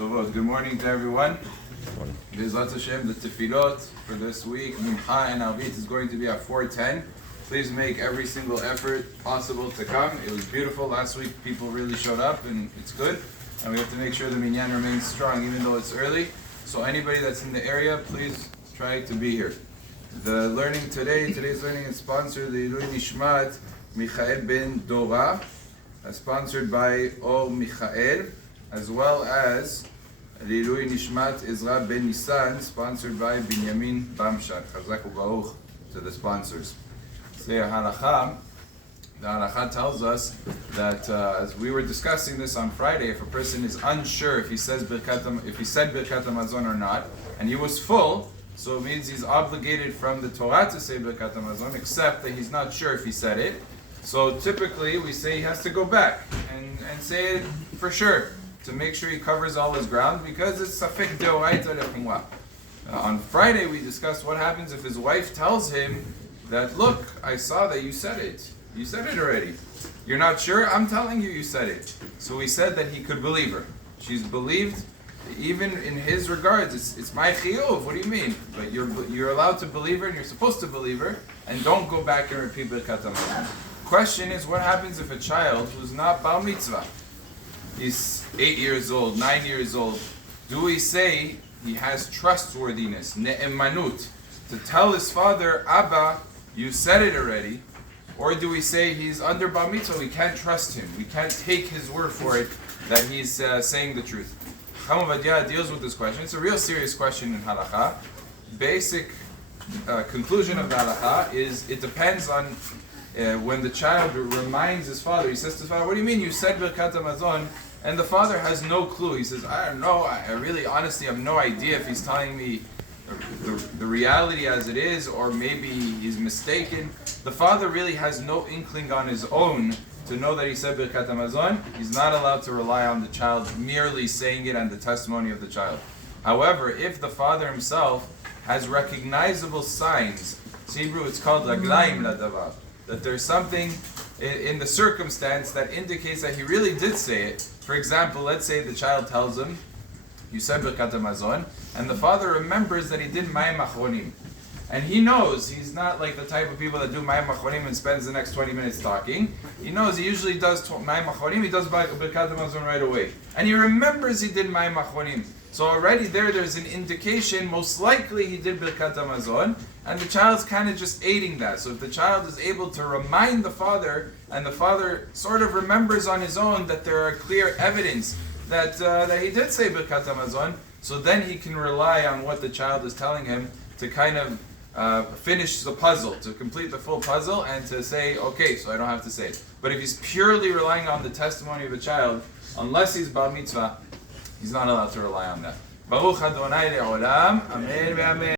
Good morning to everyone. B'ezrat Hashem, the tefillot for this week, Mincha and Alvit, is going to be at 4:10. Please make every single effort possible to come. It was beautiful last week. People really showed up, and it's good. And we have to make sure the minyan remains strong, even though it's early. So anybody that's in the area, please try to be here. The learning today's learning is sponsored Leilui Nishmat Michael ben Dora, sponsored by Or Michael, as well as Leilui Nishmat Ezra ben Nisan, sponsored by Binyamin Bamshat. Chazak u'baruch to the sponsors. Say a halacha. The halacha tells us that as we were discussing this on Friday, if a person is unsure if he said Birkat Hamazon or not, and he was full, so it means he's obligated from the Torah to say Birkat Hamazon, except that he's not sure if he said it. So typically we say he has to go back and say it for sure, to make sure he covers all his ground, because it's safek deoraita lechumra. On Friday we discussed what happens if his wife tells him that, look, I saw that you said it. You said it already. You're not sure? I'm telling you said it. So we said that he could believe her. She's believed, even in his regards. It's my chiyuv. What do you mean? But you're allowed to believe her, and you're supposed to believe her, and don't go back and repeat Birkat Hamazon. Question is, what happens if a child who's not bar mitzvah, he's 8 years old, 9 years old, do we say he has trustworthiness, ne'emanut, to tell his father, Abba, you said it already? Or do we say he's under bar mitzvah, we can't trust him, we can't take his word for it that he's saying the truth? Chacham Ovadia deals with this question. It's a real serious question in halacha. Basic conclusion of the halacha is it depends on when the child reminds his father. He says to his father, what do you mean you said Birkat Hamazon? And the father has no clue. He says, I don't know, I really honestly have no idea if he's telling me the reality as it is, or maybe he's mistaken. The father really has no inkling on his own to know that he said Birkat Hamazon. He's not allowed to rely on the child merely saying it and the testimony of the child. However, if the father himself has recognizable signs, in Hebrew it's called raglaim ladavar, that there's something in the circumstance that indicates that he really did say it. For example, let's say the child tells him, you said Birkat Hamazon, and the father remembers that he did Mayim Achronim. And he knows he's not like the type of people that do Mayim Achronim and spends the next 20 minutes talking. He knows he usually does Mayim Achronim, he does Birkat Hamazon right away. And he remembers he did Mayim Achronim. So already there's an indication, most likely he did Birkat Hamazon, and the child's kind of just aiding that. So if the child is able to remind the father, and the father sort of remembers on his own that there are clear evidence that he did say Birkat Hamazon, so then he can rely on what the child is telling him to kind of finish the puzzle, to complete the full puzzle, and to say, okay, so I don't have to say it. But if he's purely relying on the testimony of a child, unless he's bar mitzvah, he's not allowed to rely on that. Baruch Adonai le'olam, amen ve'amen.